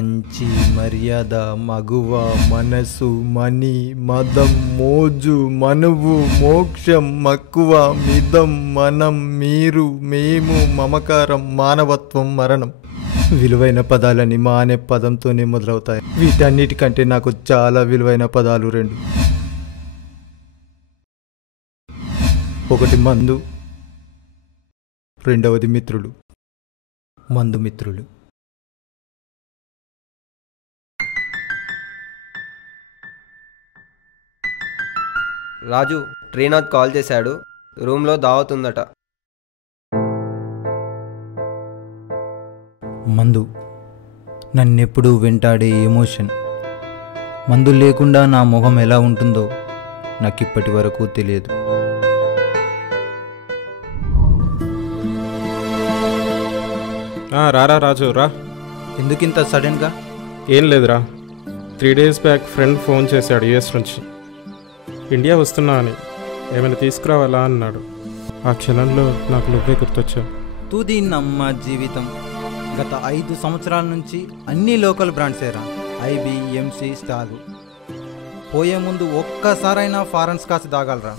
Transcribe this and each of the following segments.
మంచి మర్యాద మగువ మనసు మణి మదం మోజు మనువు మోక్షం మక్కువ మిదం మనం మీరు మేము మమకారం మానవత్వం మరణం. విలువైన పదాలని మా అనే పదంతోనే మొదలవుతాయి. వీటన్నిటికంటే నాకు చాలా విలువైన పదాలు రెండు. ఒకటి మందు, రెండవది మిత్రులు. మందు మిత్రులు. రాజు, శ్రీనాథ్ కాల్ చేశాడు, రూమ్లో దావతుందట. మందు నన్నెప్పుడూ వెంటాడే ఎమోషన్. మందు లేకుండా నా మొహం ఎలా ఉంటుందో నాకిప్పటి వరకు తెలియదు. రారా రాజు రా. ఎందుకింత సడన్గా? ఏం లేదురా, 3 days బ్యాక్ ఫ్రెండ్ ఫోన్ చేశాడు US నుంచి. ఇండియా వస్తున్నా అని, ఏమైనా తీసుకురావాలా అన్నాడు. ఆ క్షణంలో నాకు నువ్వే గుర్తొచ్చావు. తుది నమ్మ జీవితం. గత 5 సంవత్సరాల నుంచి అన్ని లోకల్ బ్రాండ్సేరా. IB, MC, Stag. పోయే ముందు ఒక్కసారైనా ఫారెన్స్ కాసి తాగలరా.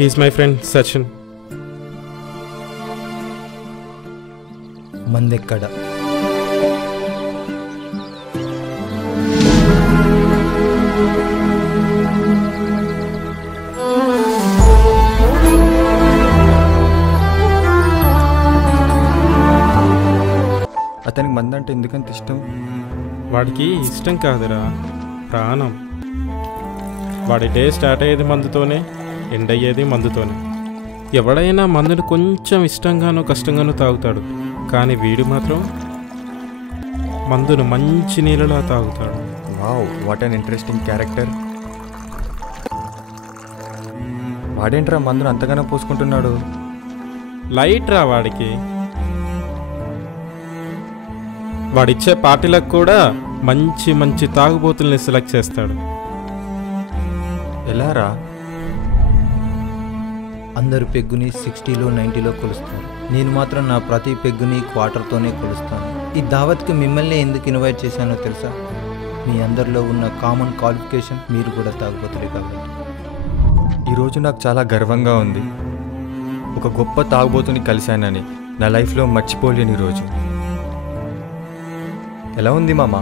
He's my friend Sachin. మందెక్కడ? అతనికి మందు అంటే ఎందుకంత ఇష్టం? వాడికి ఇష్టం కాదురా, ప్రాణం. వాడి డే స్టార్ట్ అయ్యేది మందుతోనే, ఎండ్ అయ్యేది మందుతోనే. ఎవడైనా మందుని కొంచెం ఇష్టంగానో కష్టంగానో తాగుతాడు, కానీ వీడు మాత్రం మందును మంచి నీళ్ళలా తాగుతాడు. Wow, what an interesting character. వాడేంట్రా మందును అంతగానో పోసుకుంటున్నాడు? లైట్ రా వాడికి. వాడిచ్చే పార్టీలకు కూడా మంచి మంచి తాగుబోతుల్ని సెలెక్ట్ చేస్తాడు. ఎలా రా? అందరు పెగ్గుని 60లో 90లో కొలుస్తారు. నేను మాత్రం నా ప్రతి పెగ్గుని క్వార్టర్తోనే కొలుస్తాను. ఈ దావత్కి మిమ్మల్ని ఎందుకు ఇన్వైట్ చేశానో తెలుసా? మీ అందరిలో ఉన్న కామన్ క్వాలిఫికేషన్ మీరు కూడా తాగుబోతులే కాబట్టి. ఈరోజు నాకు చాలా గర్వంగా ఉంది. ఒక గొప్ప తాగుబోతుని కలిశానని. నా లైఫ్లో మర్చిపోలేని రోజు. ఎలా ఉంది మామా?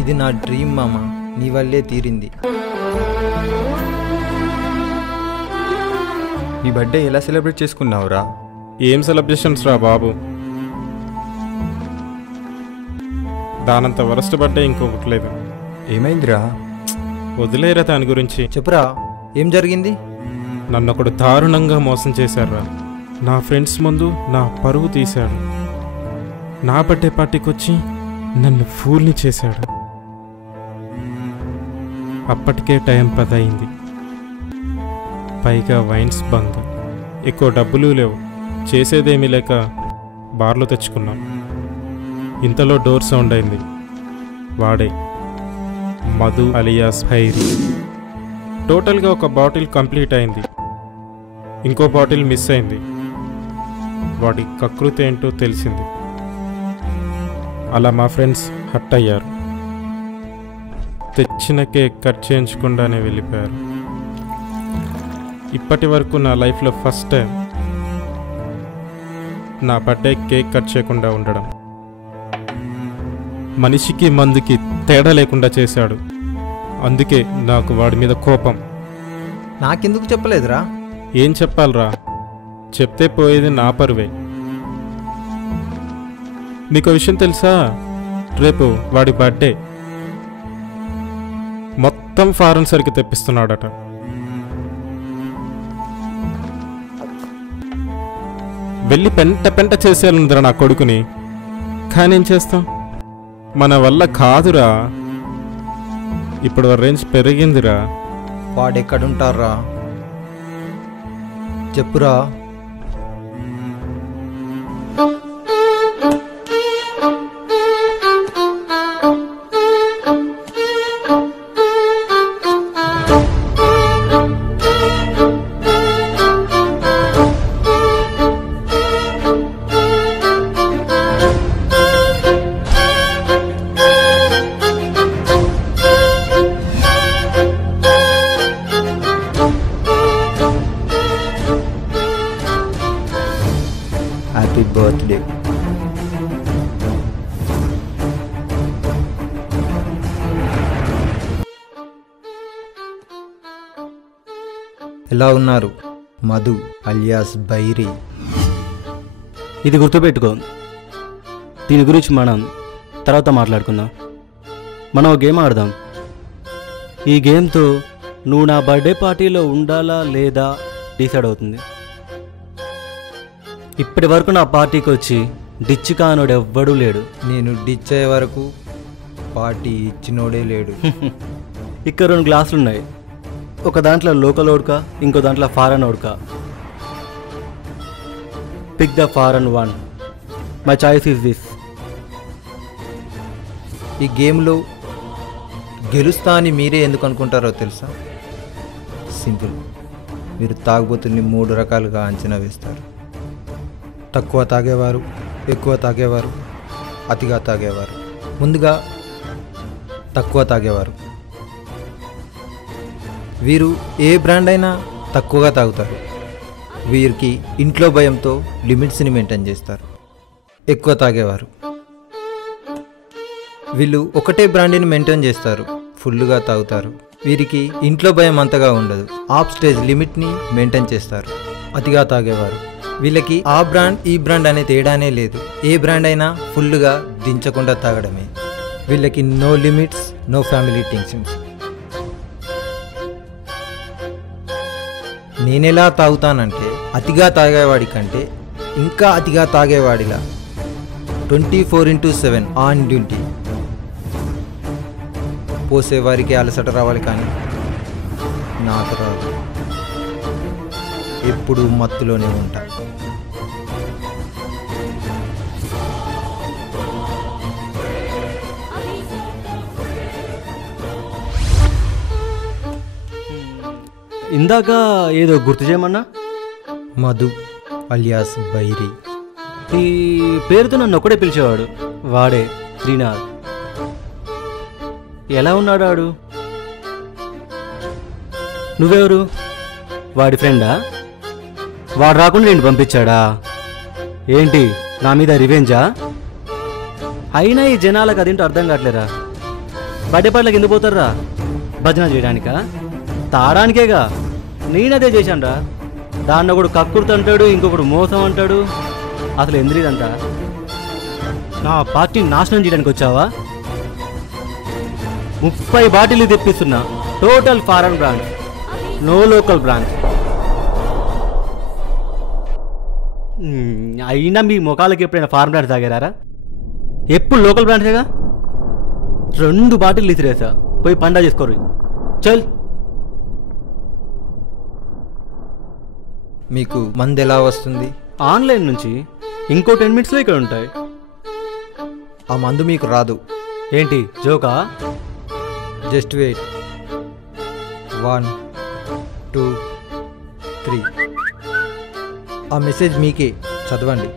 ఇది నా డ్రీమ్ మామ, నీ వల్లే తీరింది. నీ బర్త్డే ఎలా సెలబ్రేట్ చేసుకున్నావురా? ఏం సెలబ్రేషన్స్ రా బాబు, దానంత వరస్ట్ బర్త్డే ఇంకొకటి లేదు. ఏమైందిరా? వదిలేరా దాని గురించి. చెప్పురా, ఏం జరిగింది? నన్ను ఒకడు దారుణంగా మోసం చేశారా. నా ఫ్రెండ్స్ ముందు నా పరువు తీశాడు. నా బర్త్డే పార్టీకి వచ్చి నన్ను ఫూల్ని చేశాడు. అప్పటికే టైం 10 అయింది. పైగా వైన్స్ బంద్, ఎక్కువ డబ్బులు లేవు, చేసేదేమీ లేక బార్లో తెచ్చుకున్నాం. ఇంతలో డోర్ సౌండ్ అయింది. వాడే మధు అలియాస్ హైరీ. టోటల్గా ఒక బాటిల్ కంప్లీట్ అయింది, ఇంకో బాటిల్ మిస్ అయింది. వాడి కకృతి ఏంటో తెలిసింది. అలా మా ఫ్రెండ్స్ హట్ అయ్యారు. తెచ్చిన కేక్ కట్ చేయించకుండానే వెళ్ళిపోయారు. ఇప్పటి వరకు నా లైఫ్లో ఫస్ట్ టైం నా బర్త్డే కేక్ కట్ చేయకుండా ఉండడం. మనిషికి మందుకి తేడా లేకుండా చేశాడు. అందుకే నాకు వాడి మీద కోపం. నాకెందుకు చెప్పలేదురా? ఏం చెప్పాలరా, చెప్తే పోయేది నా పరువే. నీకు విషయం తెలుసా? రేపు వాడి బర్త్డే. మొత్తం ఫారెన్ సరికి తెప్పిస్తున్నాడట. వెళ్ళి పెంట పెంట చేసేయాలందిరా నా కొడుకుని. కానీ ఏం చేస్తాం, మన వల్ల కాదురా. ఇప్పుడు రేంజ్ పెరిగిందిరా. వాడెక్కడుంటారా? చెప్పురా. బర్త్డే. ఎలా ఉన్నారు? మధు అలియాస్ బైరి. ఇది గుర్తుపెట్టుకో. దీని గురించి మనం తర్వాత మాట్లాడుకుందాం. మనం ఒక గేమ్ ఆడదాం. ఈ గేమ్తో నువ్వు నా బర్త్డే పార్టీలో ఉండాలా లేదా డిసైడ్ అవుతుంది. ఇప్పటి వరకు నా పార్టీకి వచ్చి డిచ్ కానోడు ఎవ్వడూ లేడు. నేను డిచ్ అయ్యే వరకు పార్టీ ఇచ్చినోడే లేడు. ఇక్కడ 2 గ్లాసులు ఉన్నాయి. ఒక దాంట్లో లోకల్ ఓడ్కా, ఇంకో దాంట్లో foreign vodka. Pick the foreign one. My choice is this. ఈ గేమ్లో గెలుస్తా అని మీరే ఎందుకు అనుకుంటారో తెలుసా? సింపుల్. మీరు తాగుబోతుల్ని 3 రకాలుగా అంచనా వేస్తారు. తక్కువ తాగేవారు, ఎక్కువ తాగేవారు, అతిగా తాగేవారు. ముందుగా తక్కువ తాగేవారు. వీరు ఏ బ్రాండ్ అయినా తక్కువగా తాగుతారు. వీరికి ఇంట్లో భయంతో లిమిట్స్ని మెయింటైన్ చేస్తారు. ఎక్కువ తాగేవారు వీళ్ళు ఒకటే బ్రాండ్ని మెయింటైన్ చేస్తారు, ఫుల్గా తాగుతారు. వీరికి ఇంట్లో భయం అంతగా ఉండదు, ఆఫ్ స్టేజ్ లిమిట్ని మెయింటైన్ చేస్తారు. అతిగా తాగేవారు వీళ్ళకి ఆ బ్రాండ్ ఈ బ్రాండ్ అనే తేడానే లేదు, ఏ బ్రాండ్ అయినా ఫుల్గా దించకుండా తాగడమే. వీళ్ళకి no limits, no family tensions. నేనెలా తాగుతానంటే అతిగా తాగేవాడి కంటే ఇంకా అతిగా తాగేవాడిలా 24/7 ఆన్ డ్యూటీ. పోసేవారికి అలసట రావాలి కానీ నాకు రాదు. ఎప్పుడు మత్తులోనే ఉంటా. ఇందాక ఏదో గుర్తు చేయమన్నా? మధు అలియాస్ బైరి. ఈ పేరుతో నన్ను ఒక్కడే పిలిచేవాడు. వాడే శ్రీనాథ్. ఎలా ఉన్నాడు వాడు? నువ్వెవరు? వాడి ఫ్రెండా? వాడు రాకుండా నేను పంపించాడా ఏంటి? నా మీద రివెంజా? అయినా ఈ జనాలకు అదేంటో అర్థం కావట్లేరా. బర్త్డే పాటలకు ఎందుకు పోతారా? భజన చేయడానికా? తాడానికేగా. నేనదే చేశానురా. దాన్ని ఒకడు కక్కుర్తి అంటాడు, ఇంకొకడు మోసం అంటాడు. అసలు ఎందుకంతా నా పార్టీని నాశనం చేయడానికి వచ్చావా? 30 బాటిల్ తెప్పిస్తున్నా. Total foreign brand, no local brand. అయినా మీ ముఖాలకి ఎప్పుడైనా ఫారెన్ బ్రాండ్ తాగారా? ఎప్పుడు లోకల్ బ్రాండ్సేగా. 2 బాటిల్ ఇసిరేసా. పోయి పండా చేసుకోరు. చల్. మీకు మందు ఎలా వస్తుంది? ఆన్లైన్ నుంచి. ఇంకో 10 minutesలో ఇక్కడ ఉంటాయి. ఆ మందు మీకు రాదు. ఏంటి జోకా? Just wait. 1 2 3. ఆ మెసేజ్ మీకే, చదవండి.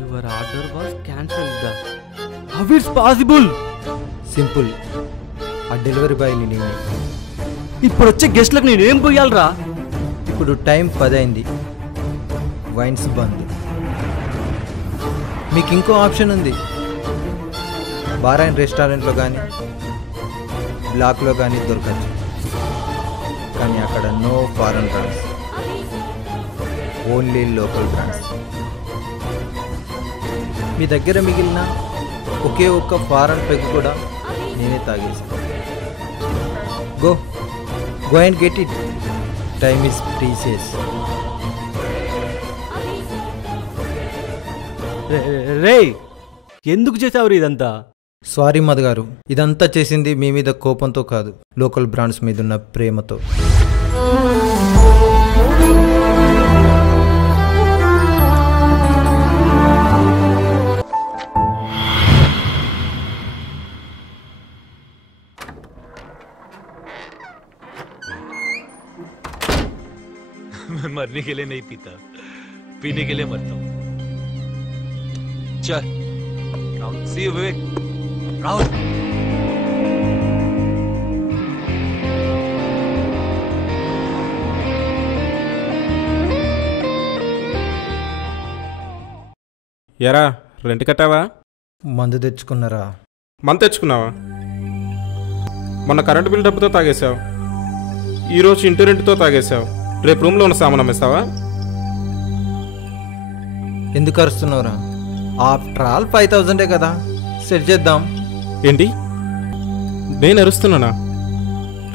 Your order was cancelled. How it's possible? Simple. ఆ డెలివరీ బాయ్ని నేనే. ఇప్పుడు వచ్చే గెస్ట్లకు నేనేం పోయాలరా? ఇప్పుడు టైం 10 అయింది. వైన్స్ బంద్. మీకు ఇంకో ఆప్షన్ ఉంది. బార్ అండ్ రెస్టారెంట్లో కానీ బ్లాక్లో కానీ దొరకచ్చు. కానీ అక్కడ no foreign brands, only local brands. మీ దగ్గర మిగిలిన ఒకే ఒక్క ఫారెన్ పెగ్ కూడా నేనే తాగేసాను. Go and get it. Time is precious. రే, ఎందుకు చేసావు ఇదంతా? సారీ మధు గారు, ఇదంతా చేసింది మీ మీద కోపంతో కాదు, లోకల్ బ్రాండ్స్ మీద ఉన్న ప్రేమతో. मैं मरने के लिए नहीं पीता, पीने के लिए मरता हूँ. चल राहुल. See you विवेक. राहुल. ఎరా రెంట్ కట్టావా? మందు తెచ్చుకున్నారా? మంత్ తెచ్చుకున్నావా? మొన్న కరెంటు బిల్ డబ్బుతో తాగేశావు, ఈరోజు ఇంటి రెంట్తో తాగేశావు, రేపు రూమ్లో ఉన్న సామాన్ అమ్మేస్తావా? ఎందుకు అరుస్తున్నావురా? ఆఫ్టర్ ఆల్ 5,000 కదా, సెట్ చేద్దాం. ఏంటి నేను అరుస్తున్నానా?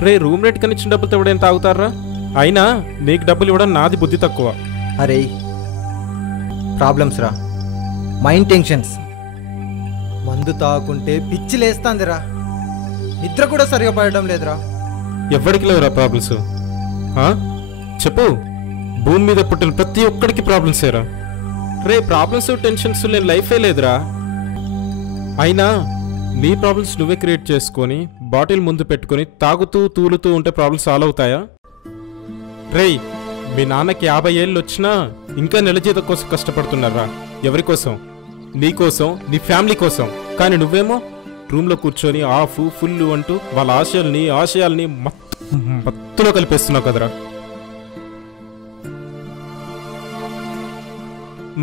రే రూమ్ రెంట్ కని ఇచ్చిన డబ్బులతో ఎవడైనా తాగుతారా? అయినా నీకు డబ్బులు ఇవ్వడం నాది బుద్ధి తక్కువ. అరే ప్రాబ్లమ్స్ రా, మైండ్ టెన్షన్స్. మందు తాగుకుంటే పిచ్చి లేస్తాందిరా, నిద్ర కూడా సరిగా పడడం లేదురా. ఎవరికి లేవురా ప్రాబ్లమ్స్? చెప్పు. భూమి మీద పుట్టిన ప్రతి ఒక్కడికి ప్రాబ్లమ్సేరా. రే ప్రాబ్లమ్స్ టెన్షన్స్ లేని లైఫే లేదురా. అయినా నీ ప్రాబ్లమ్స్ నువ్వే క్రియేట్ చేసుకొని బాటిల్ ముందు పెట్టుకొని తాగుతూ తూలుతూ ఉంటే ప్రాబ్లమ్స్ సాల్వ్ అవుతాయా? రేయ్ మీ నాన్నకి 50 ఏళ్ళు వచ్చినా ఇంకా నెల జీతం కోసం కష్టపడుతున్నారా. ఎవరి కోసం? నీ కోసం, నీ ఫ్యామిలీ కోసం. కానీ నువ్వేమో రూమ్లో కూర్చొని ఆఫ్ ఫుల్ అంటూ వాళ్ళ ఆశయాల్ని మత్తులో కలిపేస్తున్నావు కదరా.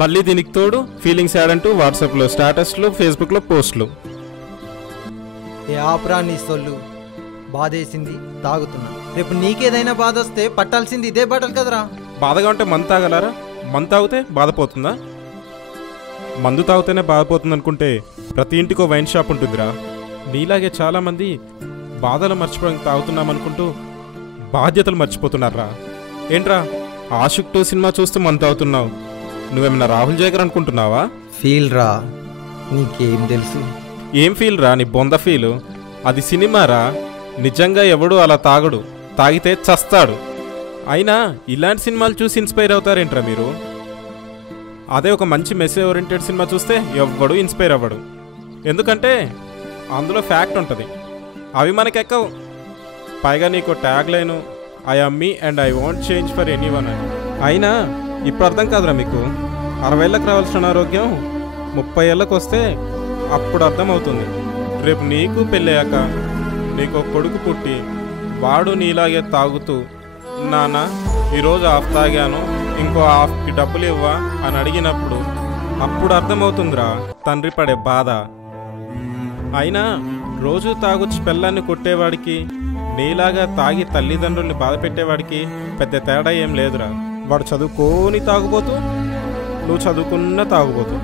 మళ్ళీ దీనికి తోడు ఫీలింగ్స్ యాడ్ అంటూ వాట్సాప్లో స్టేటస్లు, ఫేస్బుక్లో పోస్టులు. ఏ ఆపరా నీ సొల్లు, బాధేసింది తాగుతున్నా. రేపు నీకేదైనా బాధ వస్తే పట్టాల్సింది ఇదే బట్టలు కదరా. బాధగా ఉంటే మందు తాగలరా? మందు తాగితే బాధపోతుందా? మందు తాగితేనే బాధపోతుంది అనుకుంటే ప్రతి ఇంటికో వైన్ షాప్ ఉంటుందిరా. నీలాగే చాలామంది బాధలు మర్చిపోయి తాగుతున్నామనుకుంటూ బాధ్యతలు మర్చిపోతున్నారా. ఏంట్రా ఆషిక్ 2 సినిమా చూస్తూ మందు తాగుతున్నావు? నువ్వేమన్నా రాహుల్ జయకర్ అనుకుంటున్నావా? ఫీల్ రా, నీకేం తెలుసు? ఏం ఫీల్ రా నీ బొంద ఫీలు? అది సినిమారా, నిజంగా ఎవడు అలా తాగడు, తాగితే చస్తాడు. అయినా ఇలాంటి సినిమాలు చూసి ఇన్స్పైర్ అవుతారేంట్రా మీరు? అదే ఒక మంచి మెసేజ్ ఓరియంటెడ్ సినిమా చూస్తే ఎవ్వడు ఇన్స్పైర్ అవ్వడు. ఎందుకంటే అందులో ఫ్యాక్ట్ ఉంటుంది, అవి మనకెక్కవు. పైగా నీకు tag line I am me and I want change for anyone అని. అయినా ఇప్పుడు అర్థం కాదురా మీకు. 60 ఏళ్ళకి రావాల్సిన అనారోగ్యం 30 ఏళ్ళకి వస్తే అప్పుడు అర్థమవుతుంది. రేపు నీకు పెళ్ళయ్యాక నీకు కొడుకు పుట్టి వాడు నీలాగే తాగుతూ నాన్న ఈరోజు హాఫ్ తాగాను ఇంకో హాఫ్కి డబ్బులు ఇవ్వా అని అడిగినప్పుడు అప్పుడు అర్థమవుతుందిరా తండ్రి పడే బాధ. అయినా రోజు తాగొచ్చి పిల్లాన్ని కొట్టేవాడికి నీలాగా తాగి తల్లిదండ్రుల్ని బాధ పెట్టేవాడికి పెద్ద తేడా ఏం లేదురా. వాడు చదువుకోని తాగుబోతూ, నువ్వు చదువుకున్న తాగుబోతూ.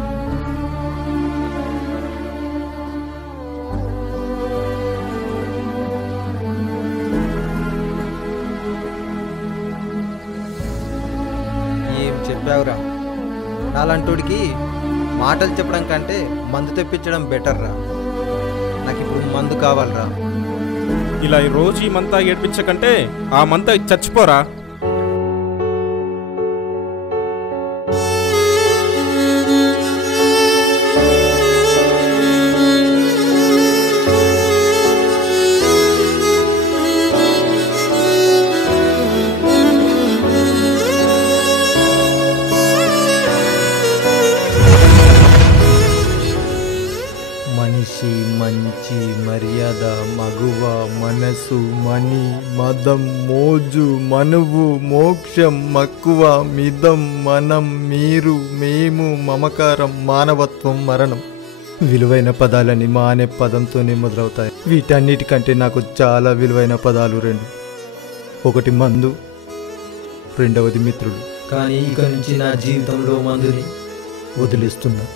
ఏం చెప్పావురా? నాలంటోడికి మాటలు చెప్పడం కంటే మందు తెప్పించడం బెటర్ రా. నాకు ఇప్పుడు మందు కావాలరా. ఇలా రోజు ఈ మంతా ఏడ్పించకంటే ఆ మంతా చచ్చిపోరా. మనిషి, మంచి, మర్యాద, మగువ, మనసు, మణి, మదం, మోజు, మనువు, మోక్షం, మక్కువ, మిదం, మనం, మీరు, మేము, మమకారం, మానవత్వం, మరణం. విలువైన పదాలని మా అనే పదంతోనే మొదలవుతాయి. వీటన్నిటికంటే నాకు చాలా విలువైన పదాలు 2. ఒకటి మందు, రెండవది మిత్రుడు. కానీ ఇక నుంచి నా జీవితంలో మందుని వదిలేస్తున్నా.